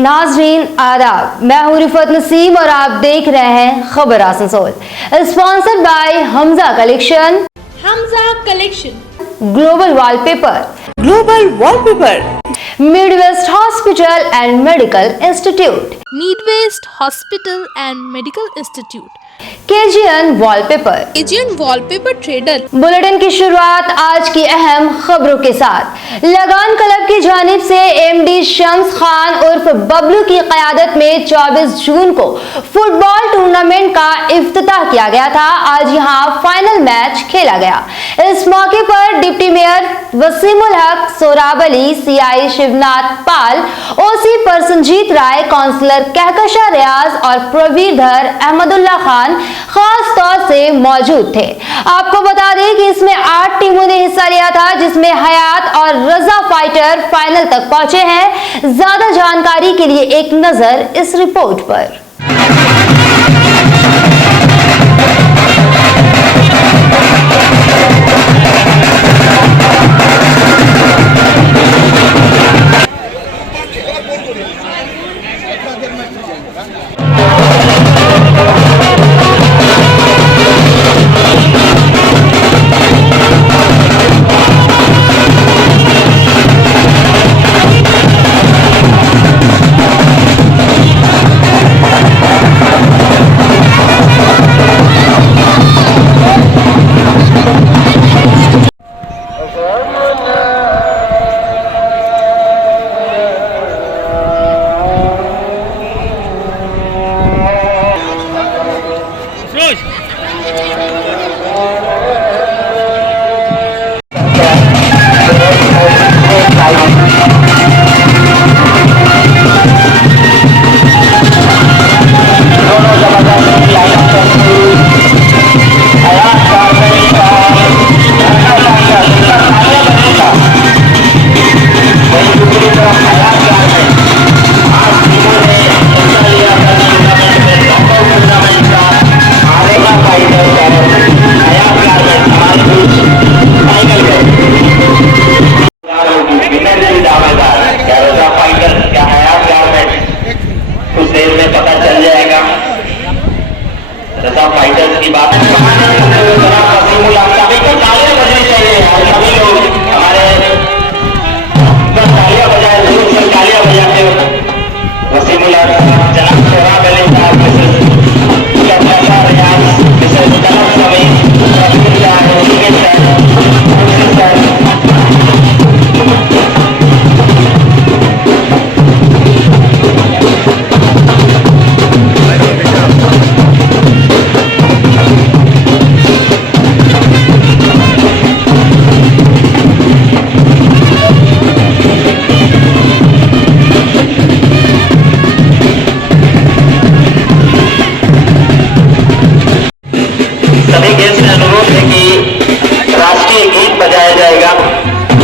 नाजरीन आदाब, मैं हूं रिफत नसीम और आप देख रहे हैं खबर Asansol. Sponsored by Hamza collection, global wallpaper, Midwest hospital and medical institute, KGN wallpaper trader. Bulletin की शुरुआत आज की अहम खबरों के साथ। लगान क्लब की जानिब से एमडी शम्स खान उर्फ बबलू की क़यादत में 24 जून को फुटबॉल टूर्नामेंट का इफ्तिताह किया गया था। आज यहां फाइनल मैच खेला गया। इस मौके पर डिप्टी मेयर वसीमुल हक, सोराब अली, सीआई शिवनाथ पाल, ओसी परसनजीत राय, काउंसलर कहकशा रियाज और प्रवीरधर अहमदुल्ला खान खास तौर से मौजूद थे। आपको बता दें कि इसमें 8 टीमों ने हिस्सा लिया था, जिसमें हयात और रजा फाइटर फाइनल तक पहुंचे हैं। ज्यादा जानकारी के लिए एक नजर इस रिपोर्ट पर। फाइटर्स की बात तालियां बजनी चाहिए। सभी लोग हमारे तालियां बजाए, जरूर से तालियां बजाते हो। वसीमुल हक, जनाब सोराब अली साहब, मिसेस कहकशा रियाज, मिसेस तलब समीर,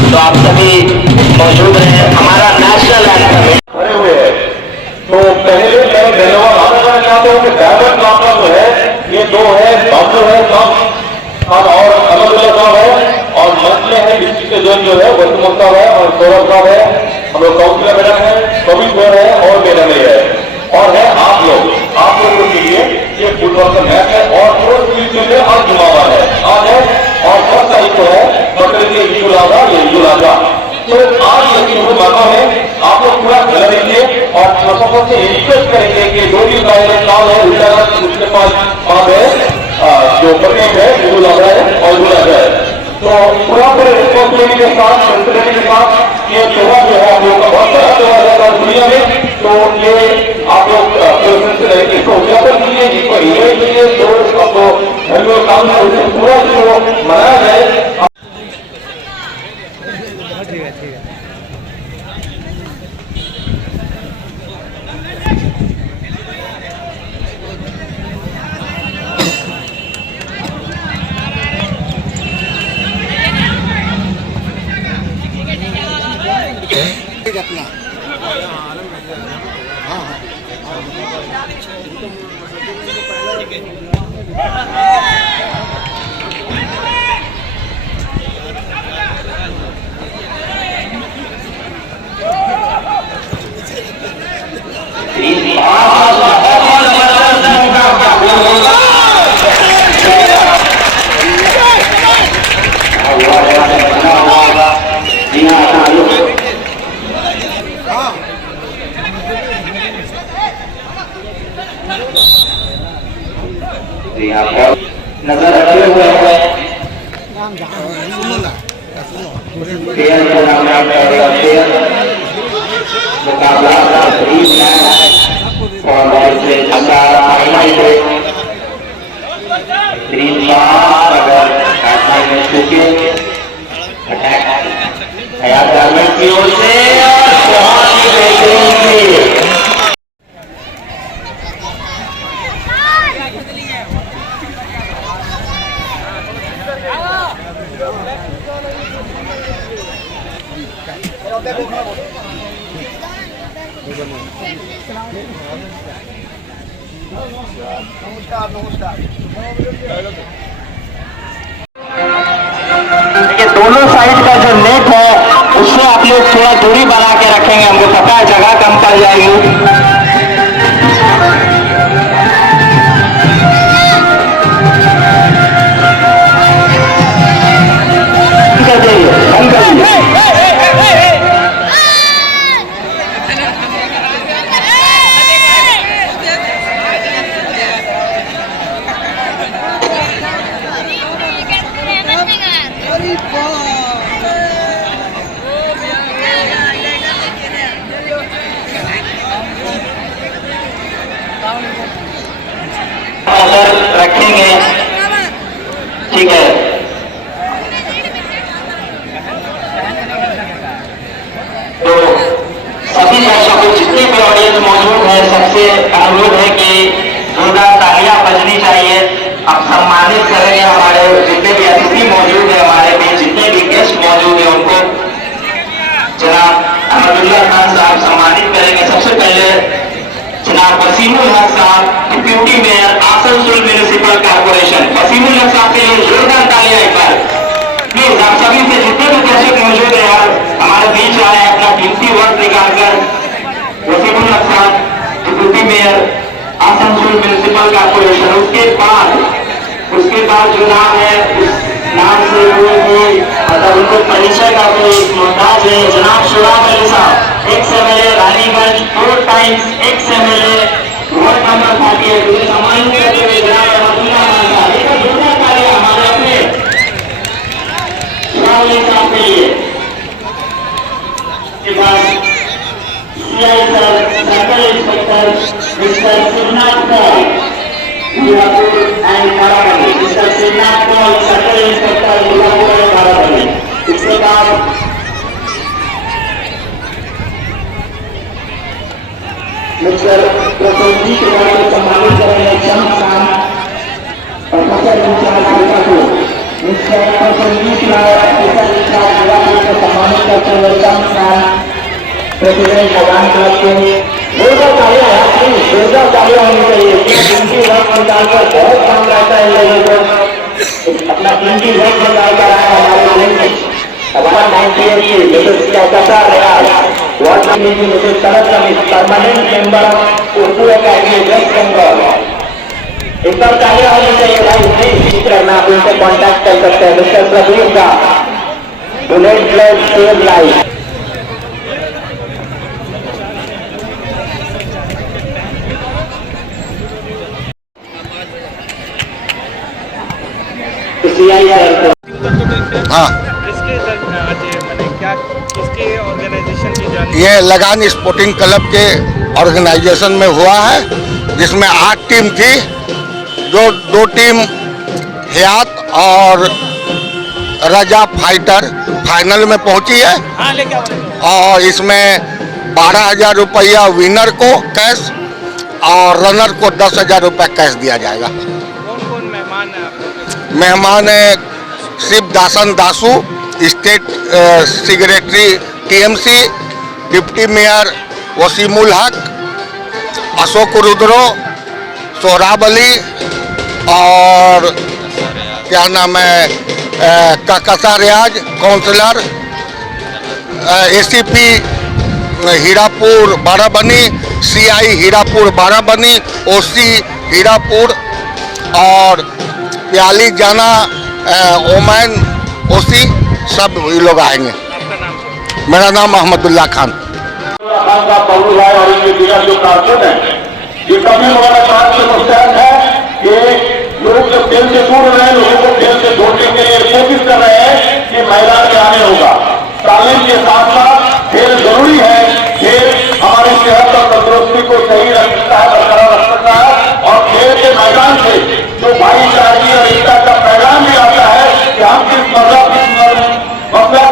तो आप सभी मौजूद रहे। हमारा नेशनल एंथम खड़े हुए हैं। तो पहले मैं धन्यवाद अदा करना चाहता हूँ कि ड्राइवर का जो है ये दो है, बाबू है साहब और अहमदुल्ला साहब है, और मंच में है डिस्ट्रिक्ट जो है वसीमुल साहब है और सौरभ साहब है, हम लोग काउंसिलर मैडम है, कवि सर है और मेरा में है, और है आप लोगों के लिए ये फुटबॉल का मैच है। और आज जुम्मावार है, आज है और 10 तारीख को है बकरीद के ईद उल अजहा। तो आज ये मौका है, आप लोग पूरा घर देखिए और सबको से रिक्वेस्ट करेंगे कि जो भी काम है उसके पास वहां है जो बकरीद है, ईद उल अजहा है और ईद उल अजहा है। तो पूरा पूरे रिस्पॉन्सिबिलिटी के साथ, सेंसिटिविटी के साथ ये त्योहार जो है हम लोग का बहुत बड़ा त्योहार है दुनिया में। तो ये आप लोग इसको उजागर कीजिए, जिसको एंजॉय कीजिए, जो आपको घर में काम है पूरा इसको मनाया जाए। ठीक है। अपना की ओर से बहुत ही बेहतरीन। ये दोनों साइड का जो नेट है उससे आप लोग थोड़ा दूरी बना के रखेंगे, हमको पता है जगह कम पड़ जाएगी। रखेंगे, ठीक है। तो सभी दर्शकों जितने भी ऑडियंस मौजूद है सबसे अनुरोध है कि जोरदार तालियां बजनी चाहिए। अब सम्मानित करेंगे हमारे जितने भी अतिथि मौजूद है, हमारे बीच जितने भी गेस्ट मौजूद है उनको जनाब अहमदुल्ला खान साहब सम्मानित करेंगे। सबसे पहले जनाब वसीमुल हक साहब, deputy mayor Asansol municipal corporation. Wasimul हक साहब के लिए जोरदार तालियां एक बार प्लीज। आप सभी से जितने भी दर्शक मौजूद है यार हमारे बीच आए अपना कीमती वक्त निकालकर। वसीमुल हक साहब, deputy mayor Asansol municipal corporation. उसके बाद जो नाम है उस नाम से कोई मतलब उनको परिचय का कोई मोहताज है। जनाब शुराब अली साहब, ex MLA Raniganj, 4 times ex MLA, ward number 38। उन्हें सम्मानित करते हुए जनाब अहमदुल्ला खान साहब, एक जोरदार तालियां हमारे अपने शुराब अली साहब के लिए। के बाद CI sir, circle inspector mister Shivnath Paul, Mirapur and Barabanki. Mister Shivnath Paul, circle inspector Mirapur and Barabanki. इसके बाद मिस्टर प्रसन्नजीत राय को सम्मानित करेंगे। Chand Khan, professor in charge Mirapur. Mister Prasanjit Rai, professor in charge Mirapur को सम्मानित करते हुए चंद खान, प्रेसिडेंट भगवान क्लब के। जोरदार तालियां होनी चाहिए। कीमती वक्त निकालकर बहुत काम रहता है लोगों को, अपना कीमती वक्त निकालकर आया हमारे लिए। हमारा 98 मिसेस कैसा Riyaz, ward committee Mrs Sharad commissioner, permanent member Urdu academy West Bengal. इस पर तालियां होनी चाहिए भाई। नहीं ठीक रहना, आप उनसे कॉन्टैक्ट कर सकते हैं। मिस्टर प्रदीप का डोनेट ब्लड सेव लाइफ। हाँ, ये लगान स्पोर्टिंग क्लब के ऑर्गेनाइजेशन में हुआ है, जिसमें 8 टीम थी। जो 2 टीम हयात और रजा फाइटर फाइनल में पहुंची है। और इसमें 12,000 रुपया विनर को कैश और रनर को 10,000 रुपया कैश दिया जाएगा। कौन मेहमान है? मेहमान है Shivdasan Dasu, state secretary TMC, deputy mayor Wasimul Haq, Ashok Rudro, Sohrab Ali और क्या नाम है काकसा Riyaz, councillor, ACP Hirapur Barabani, CI Hirapur Barabani, OC Hirapur और प्याली जाना ओमैन ओसी, सब ये लोग आएंगे। मेरा नाम अहमदुल्ला खान। खान का बबू भाई और इनके बिना जो कारकुन है, ये कभी हमारा बात से मुस्तैद है कि लोग जब खेल से दूर रहे हैं, लोगों को खेल से जोड़ने के लिए कोशिश कर रहे हैं कि मैदान में आने होगा। तालीम के साथ साथ खेल जरूरी है। खेल हमारी सेहत और तंदुरुस्ती को सही रख सकता है, बरकरार रख सकता है, और खेल के मैदान से जो भाईचारे और एकता का पैगाम भी आता है कि हम किस मजहब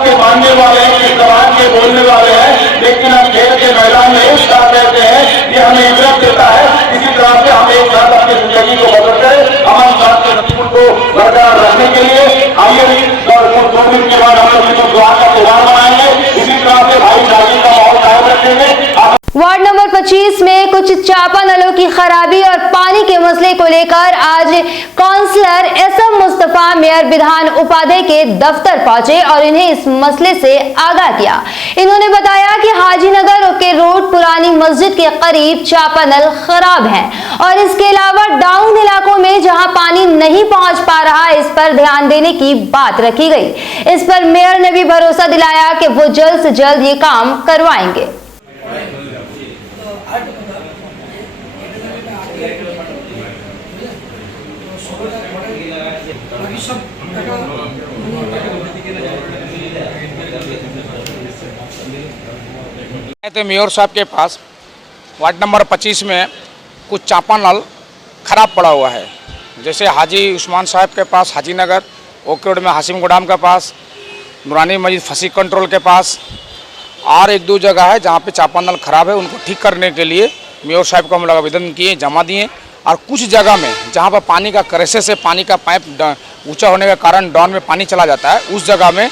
के मानने वाले हैं, किस जबान के बोलने वाले हैं, लेकिन हम खेल के मैदान में एक साथ रहते हैं, ये हमें इबरत देता है। इसी तरह से हम एक साथ अपनी जिंदगी को बदलते हैं। हमारे साथ के रसूल को बरकरार रखने के लिए आइए और 2 दिन के बाद हम लोग दुआ का त्योहार मनाएंगे। इसी तरह से भाईचारे का माहौल कायम रखेंगे। वार्ड नंबर 25 में कुछ चापानलों की खराबी और पानी के मसले को लेकर आज काउंसलर एसएम मुस्तफा मेयर विधान उपाध्याय के दफ्तर पहुंचे और इन्हें इस मसले से आगाह किया। इन्होंने बताया कि हाजीनगर के रोड पुरानी मस्जिद के करीब चापानल खराब हैं और इसके अलावा डाउन इलाकों में जहां पानी नहीं पहुंच पा रहा, इस पर ध्यान देने की बात रखी गई। इस पर मेयर ने भी भरोसा दिलाया कि वो जल्द से जल्द ये काम करवाएंगे। थे मेयर साहब के पास वार्ड नंबर 25 में कुछ चापानल खराब पड़ा हुआ है। जैसे हाजी उस्मान साहब के पास हाजी नगर, ओके रोड में हासिम गोदाम के पास, नूरानी मस्जिद फसी कंट्रोल के पास और 1-2 जगह है जहाँ पे चापानल खराब है। उनको ठीक करने के लिए मेयर साहब को हम लोग आवेदन किए, जमा दिए। और कुछ जगह में जहाँ पर पानी का क्रेसेस से पानी का पाइप ऊंचा होने के कारण डाउन में पानी चला जाता है, उस जगह में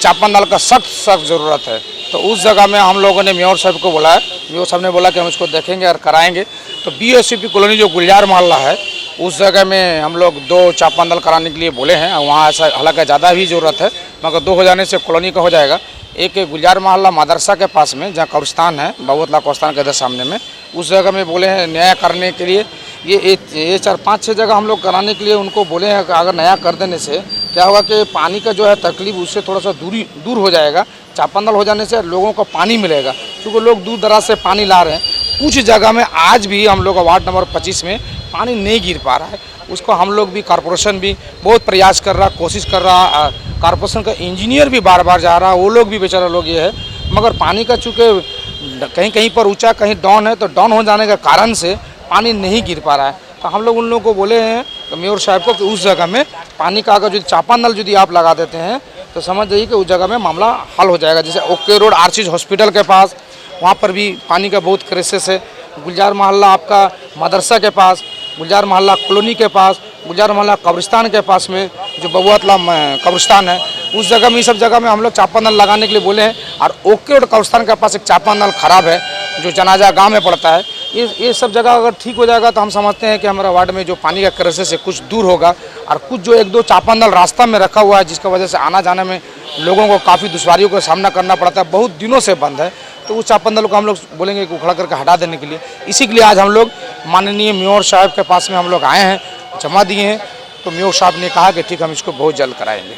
चापानल का सख्त ज़रूरत है। तो उस जगह में हम लोगों ने मेयर साहब को बुलाया। मेयर साहब ने बोला कि हम इसको देखेंगे और कराएंगे। तो BSCP कॉलोनी जो गुलजार मोहल्ला है, उस जगह में हम लोग 2 चापानल कराने के लिए बोले हैं। वहाँ ऐसा हालांकि ज़्यादा भी ज़रूरत है, मगर 2 हो जाने से कॉलोनी का हो जाएगा। एक गुलजार मोहल्ला मदरसा के पास में जहाँ कब्रिस्तान है, बहुतला कब्रिस्तान के सामने में, उस जगह में बोले हैं नया करने के लिए। ये 4-5-6 जगह हम लोग कराने के लिए उनको बोले हैं कि अगर नया कर देने से क्या होगा कि पानी का जो है तकलीफ उससे थोड़ा सा दूर हो जाएगा। चापानल हो जाने से लोगों को पानी मिलेगा, क्योंकि लोग दूर दराज से पानी ला रहे हैं। कुछ जगह में आज भी हम लोग वार्ड नंबर 25 में पानी नहीं गिर पा रहा है। उसको हम लोग भी, कॉरपोरेशन भी बहुत प्रयास कर रहा, कोशिश कर रहा। कॉरपोरेशन का इंजीनियर भी बार जा रहा, वो लोग भी बेचारा लोग ये है, मगर पानी का चूँकि कहीं पर ऊँचा कहीं डाउन है, तो डाउन हो जाने के कारण से पानी नहीं गिर पा रहा है। तो हम लोग उन लोगों को बोले हैं तो मेयर साहब को कि उस जगह में पानी का अगर जो चापानल यदि आप लगा देते हैं तो समझ जाइए कि उस जगह में मामला हल हो जाएगा। जैसे ओके रोड आर्चिज हॉस्पिटल के पास, वहाँ पर भी पानी का बहुत क्राइसिस है। गुलजार मोहल्ला आपका मदरसा के पास, गुलजार मोहल्ला कॉलोनी के पास, गुलजार मोहल्ला कब्रिस्तान के पास में जो बहुतला कब्रिस्तान है, उस जगह में, सब जगह में हम लोग चापानल लगाने के लिए बोले हैं। और ओके रोड कब्रिस्तान के पास एक चापानल खराब है जो जनाजा गाँव में पड़ता है। ये सब जगह अगर ठीक हो जाएगा तो हम समझते हैं कि हमारा वार्ड में जो पानी का क्राइसिस है कुछ दूर होगा। और कुछ जो 1-2 चापानल रास्ता में रखा हुआ है, जिसकी वजह से आना जाने में लोगों को काफ़ी दुश्वारियों का सामना करना पड़ता है, बहुत दिनों से बंद है, तो उस चापानल को हम लोग बोलेंगे कि उखड़ा करके हटा देने के लिए। इसी के लिए आज हम लोग माननीय मेयर साहब के पास में हम लोग आए हैं, जमा दिए हैं। तो मेयर साहब ने कहा कि ठीक, हम इसको बहुत जल्द कराएंगे।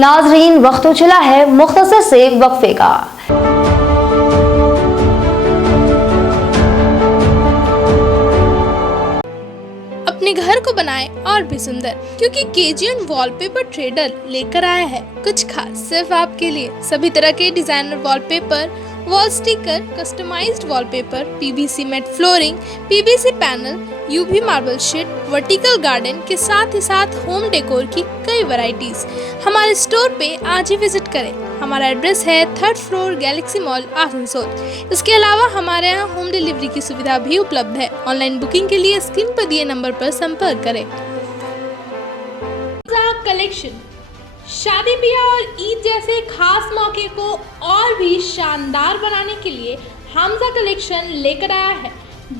नाजरीन, वक्त हो चला है मुख्तसर से वक्फे का। अपने घर को बनाएं और भी सुंदर, क्योंकि केजीएन वॉलपेपर ट्रेडर लेकर आया है कुछ खास सिर्फ आपके लिए। सभी तरह के designer wallpaper, wall sticker, customised wallpaper, PVC mat flooring, PVC panel, UV marble sheet, vertical garden के साथ ही साथ होम डेकोर की कई वैरायटीज हमारे स्टोर पे आज ही विजिट करें। हमारा एड्रेस है 3rd floor Galaxy mall Asansol. इसके अलावा हमारे यहाँ होम डिलीवरी की सुविधा भी उपलब्ध है। ऑनलाइन बुकिंग के लिए स्क्रीन पर दिए नंबर पर संपर्क करें। कलेक्शन शादी ब्याह और ईद जैसे खास मौके को और भी शानदार बनाने के लिए हमजा कलेक्शन लेकर आया है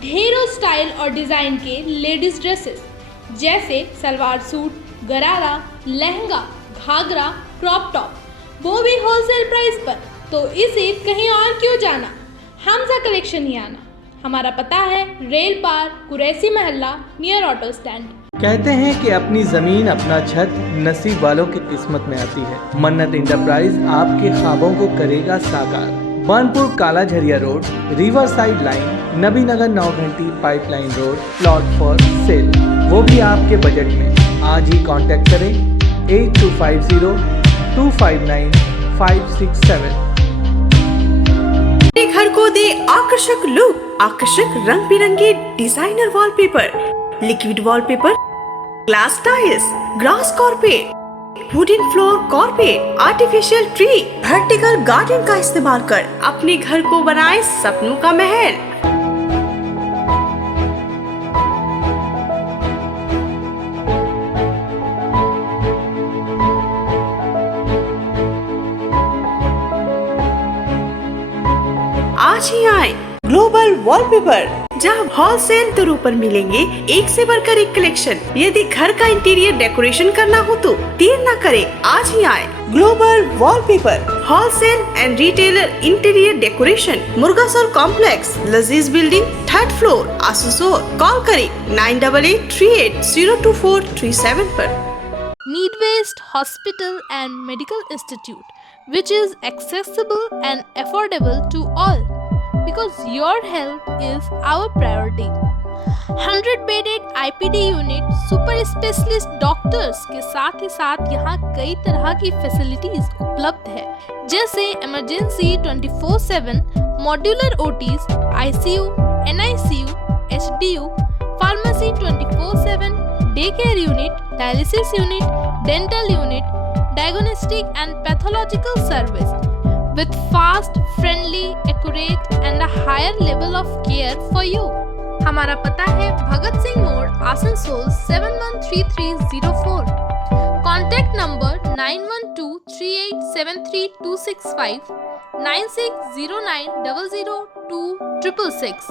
ढेरों स्टाइल और डिज़ाइन के लेडीज ड्रेसेस, जैसे सलवार सूट, गरारा, लहंगा, घाघरा, क्रॉप टॉप, वो भी होलसेल प्राइस पर। तो इसे कहीं और क्यों जाना, हमजा कलेक्शन ही आना। हमारा पता है रेल पार, कुरैसी मोहल्ला, नियर ऑटो स्टैंड। कहते हैं कि अपनी जमीन अपना छत नसीब वालों की किस्मत में आती है। मन्नत इंटरप्राइज आपके ख्वाबों को करेगा साकार। बानपुर काला Jharia road, river side line, नबी नगर 9 घंटी pipeline road, plot for sale. वो भी आपके बजट में। आज ही कांटेक्ट करें 8250-259-567। अपने घर को दे आकर्षक लुक, आकर्षक रंग बिरंगे designer wallpaper, liquid wallpaper, glass tiles, grass carpet, wooden floor carpet, artificial tree, vertical garden का इस्तेमाल कर अपने घर को बनाए सपनों का महल। आज ही आए ग्लोबल वॉलपेपर, जहां होलसेल दरों पर मिलेंगे एक से बढ़कर एक कलेक्शन। यदि घर का इंटीरियर डेकोरेशन करना हो तो देर न करें, आज ही आए global wallpaper, wholesale and retailer interior decoration, Murgasol complex, Lazeez building, 3rd floor, Asansol. Call करें 9883802437 पर। Need-based Hospital and Medical Institute, which is accessible and affordable to all, because your health is our priority. 100-bedded IPD unit, super specialist doctors के साथ ही साथ यहाँ कई तरह की facilities उपलब्ध है, जैसे emergency 24/7, modular OTs, ICU, NICU, HDU, pharmacy 24/7, day care unit, dialysis unit, dental unit, diagnostic and pathological service with fast, friendly, accurate and a higher level of care for you. हमारा पता है भगत सिंह मोड़, Asansol 713304। Contact number 9123873265, 9609002666,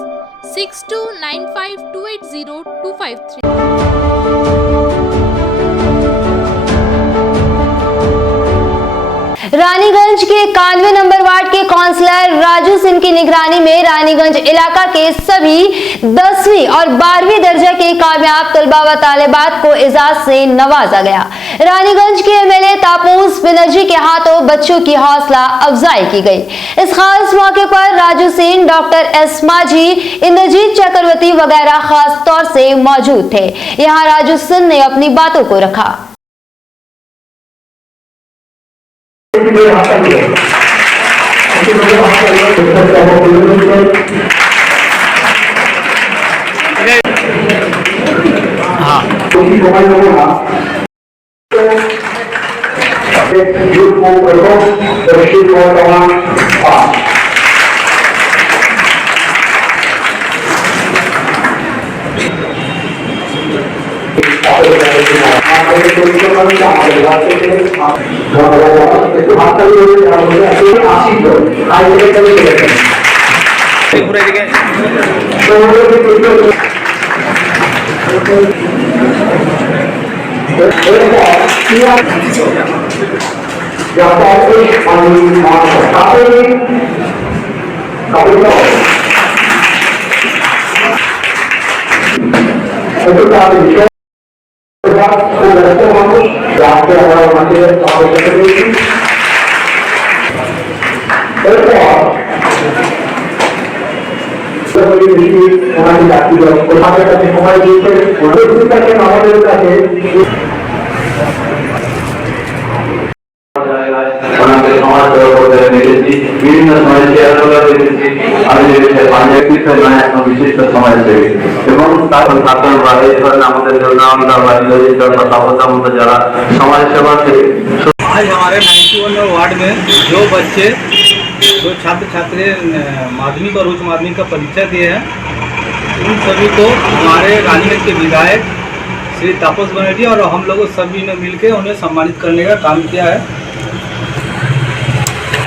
6295280253। Raniganj के 91 number ward के counsellor Raju Singh की निगरानी में रानीगंज इलाका के सभी 10वीं और 12वीं दर्जा के कामयाब तलबा व तालिबात को एजाज से नवाजा गया। रानीगंज के MLA तापूस बनर्जी के हाथों बच्चों की हौसला अफजाई की गई। इस खास मौके पर राजू सिंह, डॉक्टर एस माझी, इंद्रजीत चक्रवर्ती वगैरह खास तौर से मौजूद थे। यहाँ राजू सिंह ने अपनी बातों को रखा। বিভিন্ন সময় চেয়ারগুলো দেখেছি, আমি দেখেছি পাঞ্জাবিতে নয় এক বিশিষ্ট সমাজসেবী এবং তার ছাত্র বা এই ধরনের আমাদের জন্য বা নিয়োজিত যারা সমাজসেবা থেকে। आज हमारे 91 वार्ड में जो बच्चे जो छात्र छात्री माध्यमिक और उच्च माध्यमिक का परीक्षा दिए हैं, उन सभी को हमारे रानीगंज के विधायक श्री तापस बनर्जी और हम लोग सभी ने मिलकर उन्हें सम्मानित करने का काम किया है।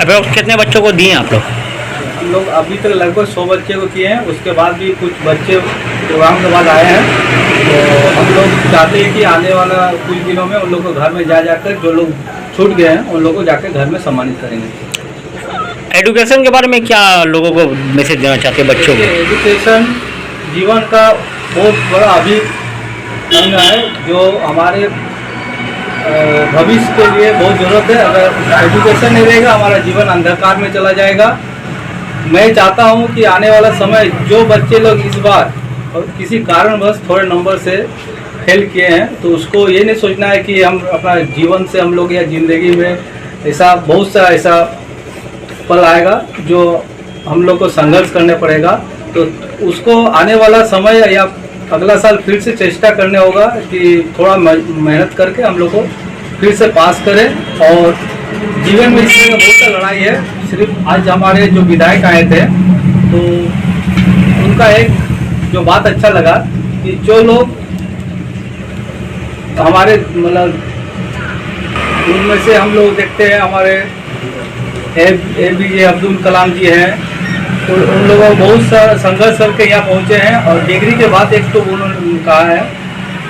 अभी कितने बच्चों को दिए आप लोग? हम लोग अभी तक लगभग 100 बच्चे को किए हैं, उसके बाद भी कुछ बच्चे प्रोग्राम के बाद आए हैं। तो हम लोग चाहते हैं कि आने वाला कुछ दिनों में उन लोग को घर में जाकर जो लोग छूट गए हैं उन लोगों को जाकर घर में सम्मानित करेंगे। एजुकेशन के बारे में क्या लोगों को मैसेज देना चाहते हैं बच्चों को? एजुकेशन जीवन का बहुत बड़ा अभी अंग है जो हमारे भविष्य के लिए बहुत ज़रूरत है। अगर एजुकेशन नहीं रहेगा हमारा जीवन अंधकार में चला जाएगा। मैं चाहता हूं कि आने वाला समय जो बच्चे लोग इस बार और किसी कारणवश थोड़े नंबर से फेल किए हैं, तो उसको ये नहीं सोचना है कि हम अपना जीवन से हम लोग या ज़िंदगी में ऐसा बहुत सा ऐसा पल आएगा जो हम लोग को संघर्ष करने पड़ेगा। तो उसको आने वाला समय या अगला साल फिर से चेष्टा करने होगा कि थोड़ा मेहनत करके हम लोग को फिर से पास करें। और जीवन में इसमें बहुत सा लड़ाई है। सिर्फ आज हमारे जो विधायक आए थे तो उनका एक जो बात अच्छा लगा कि जो लोग हमारे मतलब उनमें से हम लोग देखते हैं हमारे APJ अब्दुल कलाम जी हैं, तो उन लोगों को बहुत सारा संघर्ष करके यहाँ पहुँचे हैं। और डिग्री के बाद एक तो उन्होंने कहा है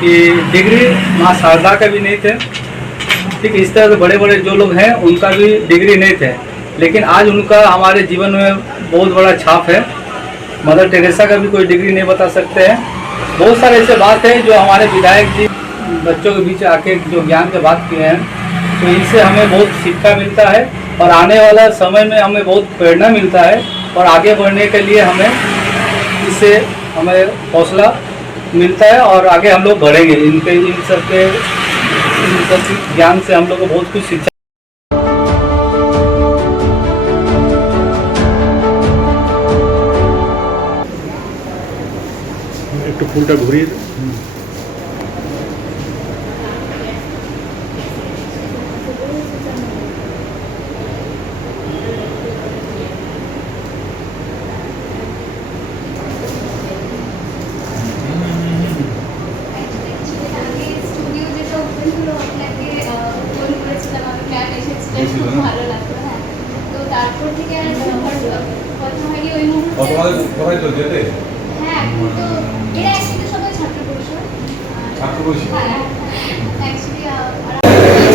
कि डिग्री माँ शारदा का भी नहीं थे, ठीक इस तरह से बड़े बड़े जो लोग हैं उनका भी डिग्री नहीं थे, लेकिन आज उनका हमारे जीवन में बहुत बड़ा छाप है। मदर टेरेसा का भी कोई डिग्री नहीं बता सकते हैं। बहुत सारे ऐसे बात है जो हमारे विधायक जी बच्चों के बीच आके जो ज्ञान की बात किए हैं, तो इनसे हमें बहुत शिक्षा मिलता है और आने वाला समय में हमें बहुत प्रेरणा मिलता है और आगे बढ़ने के लिए हमें इससे हमें हौसला मिलता है और आगे हम लोग बढ़ेंगे। इन सब ज्ञान से हम लोग को बहुत कुछ शिक्षा। एक तो फूलटा घुरी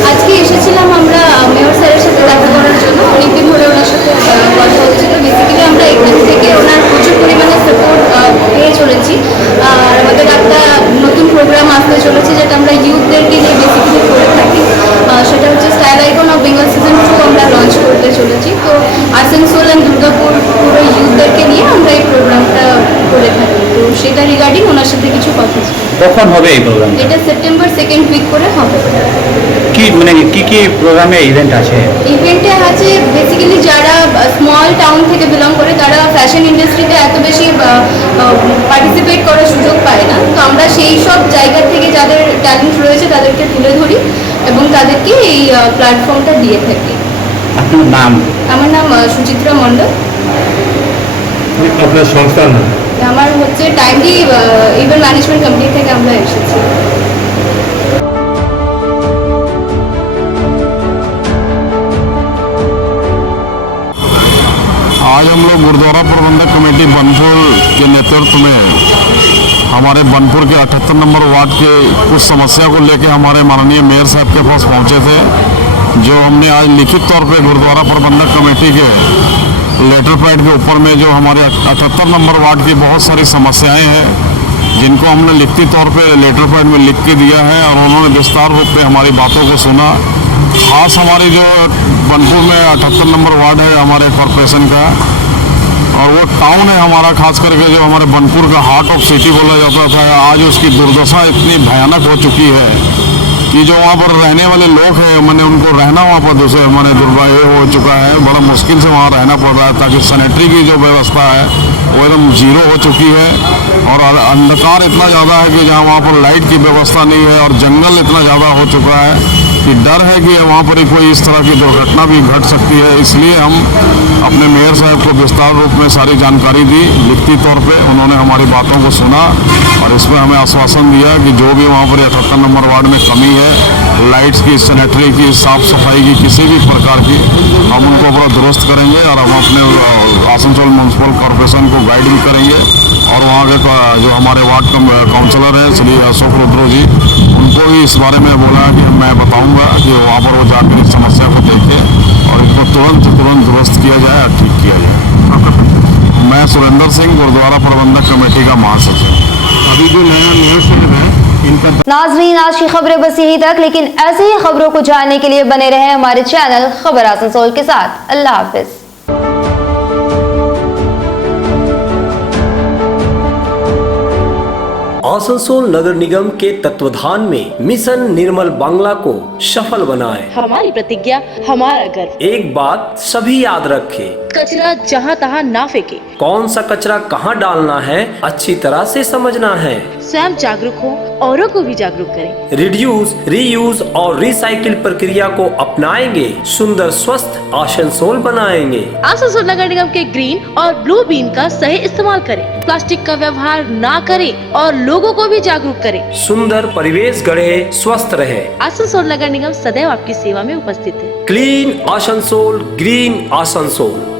আজকে এসেছিলাম আমরা মেয়র স্যারের সাথে দেখা করার জন্য। অনেকদিন ধরে ওনার সাথে কথা হচ্ছিল। বেসিক্যালি আমরা এখান থেকে ওনার প্রচুর পরিমাণে সাপোর্ট পেয়ে চলেছি। আর আমাদের একটা নতুন প্রোগ্রাম আসতে চলেছে যেটা আমরা ইউথদেরকে নিয়ে বেসিক্যালি করে থাকি, সেটা হচ্ছে style icon of Bengal season 2 আমরা লঞ্চ করতে চলেছি। তো আসানসোল অ্যান্ড দুর্গাপুর পুরো ইউথদেরকে নিয়ে আমরা এই প্রোগ্রামটা করে থাকি। তো সেটা রিগার্ডিং ওনার সাথে কিছু কথা ছিল। কখন হবে এই প্রোগ্রাম? এটা সেপ্টেম্বর 2nd উইক করে হবে। কি মানে কি প্রোগ্রামে ইভেন্ট আছে? ইভেন্টে আছে বেসিক্যালি যারা স্মল টাউন থেকে বিলং করে তারা ফ্যাশন ইন্ডাস্ট্রিতে এত বেশি পার্টিসিপেট করার সুযোগ পায় না। তো আমরা সেই সব জায়গা থেকে যাদের ট্যালেন্ট রয়েছে তাদেরকে তুলে ধরি এবং তাদেরকে এই প্ল্যাটফর্মটা দিয়ে থাকি। আপনার নাম? আমার নাম সুচিত্রা মণ্ডল। আপনার সংস্থার নাম? আমার হচ্ছে টাইমলি ইভেন্ট ম্যানেজমেন্ট কোম্পানি থেকে আমরা এসেছি। आज हम लोग गुरुद्वारा प्रबंधक कमेटी बनपुर के नेतृत्व में हमारे बनपुर के 78 नंबर वार्ड के कुछ समस्या को लेकर हमारे माननीय मेयर साहब के पास पहुंचे थे, जो हमने आज लिखित तौर पे गुरुद्वारा प्रबंधक कमेटी के लेटर पैड के ऊपर में जो हमारे 78 नंबर वार्ड की बहुत सारी समस्याएं हैं जिनको हमने लिखित तौर पे लेटर पैड में लिख के दिया है और उन्होंने विस्तार रूप में हमारी बातों को सुना। खास हमारी जो बनपुर में 78 नंबर वार्ड है हमारे कॉरपोरेशन का, और वो टाउन है हमारा, खास करके जो हमारे बनपुर का हार्ट ऑफ सिटी बोला जाता था, आज उसकी दुर्दशा इतनी भयानक हो चुकी है कि जो वहाँ पर रहने वाले लोग हैं मैंने उनको रहना वहाँ पर दूसरे मैंने दुर्भाग्य हो चुका है, बड़ा मुश्किल से वहाँ रहना पड़ रहा है, ताकि सैनिटरी की जो व्यवस्था है वो एकदम जीरो हो चुकी है। और अंधकार इतना ज़्यादा है कि जहाँ वहाँ पर लाइट की व्यवस्था नहीं है, और जंगल इतना ज़्यादा हो चुका है कि डर है कि वहाँ पर कोई इस तरह की दुर्घटना भी घट सकती है। इसलिए हम अपने मेयर साहब को विस्तार रूप में सारी जानकारी दी लिखती तौर पे, उन्होंने हमारी बातों को सुना और इसमें हमें आश्वासन दिया कि जो भी वहाँ पर 78 नंबर वार्ड में कमी है, लाइट्स की, सैनिटरी की, साफ़ सफाई की, किसी भी प्रकार की, हम उनको पूरा दुरुस्त करेंगे। और हम अपने आसनसोल म्यूनसिपल कॉरपोरेशन को गाइड भी करेंगे और वहाँ के जो हमारे वार्ड काउंसलर हैं श्री अशोक रुद्र जी, उनको भी इस बारे में बोला कि मैं बताऊंगा कि वहाँ पर वो जाकर इस समस्या को देखें और इसको तुरंत दुरुस्त किया जाए और ठीक किया जाए। मैं सुरेंद्र सिंह, गुरुद्वारा प्रबंधक कमेटी का महासचिव। अभी जो नया मेयर साहब है इनका। नाजरीन, आज की खबरें बस यहीं तक, लेकिन ऐसी ही खबरों को जानने के लिए बने रहे हमारे चैनल खबर आसनसोल के साथ। अल्लाह हाफिज। आसनसोल नगर निगम के तत्वाधान में मिशन निर्मल बांग्ला को सफल बनाएं। हमारी प्रतिज्ञा, हमारा गर्व। एक बात सभी याद रखें, कचरा जहाँ तहाँ ना फेंके। कौन सा कचरा कहाँ डालना है अच्छी तरह से समझना है। स्वयं जागरूक हो, औरों को भी जागरूक करें। रिड्यूस, रीयूज और रिसाइकिल प्रक्रिया को अपनाएंगे, सुंदर स्वस्थ आसनसोल बनाएंगे। आसनसोल नगर निगम के ग्रीन और ब्लू बीन का सही इस्तेमाल करें, प्लास्टिक का व्यवहार ना करें और लोगों को भी जागरूक करें। सुंदर परिवेश गढ़े, स्वस्थ रहे। आसनसोल नगर निगम सदैव आपकी सेवा में उपस्थित है। Clean Asansol, green Asansol.